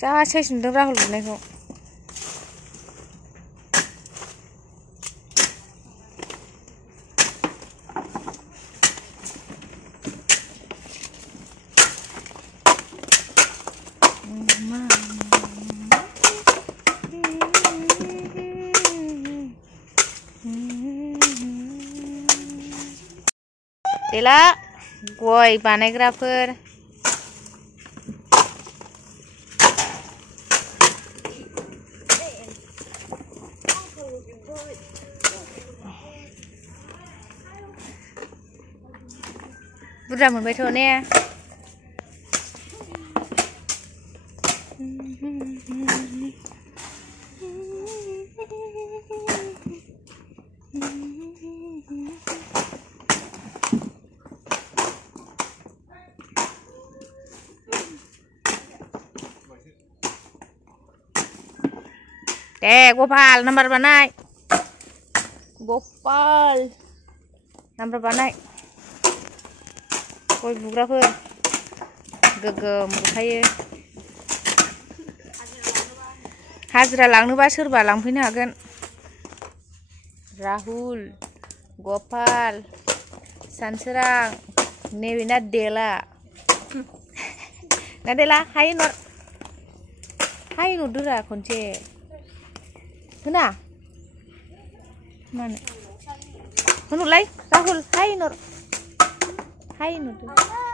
जा साइज नुदों राहुल गुरनायखौ देला गय बानायग्राफोर बुरजा मोनबायथ' ने दे गोपाल नम्बर बानाय गोपाल नम्बर बानाय गय बुग्राफोर गोगोम बुखायो हाजिरा लांनोबा सोरबा लांफैनो हागोन राहुल गोपाल सानसोरां नैबे ना देला ना देला हाय नरदोरा खनसे होना मानो होनुलाय राहुल हाय नर हाय नरदो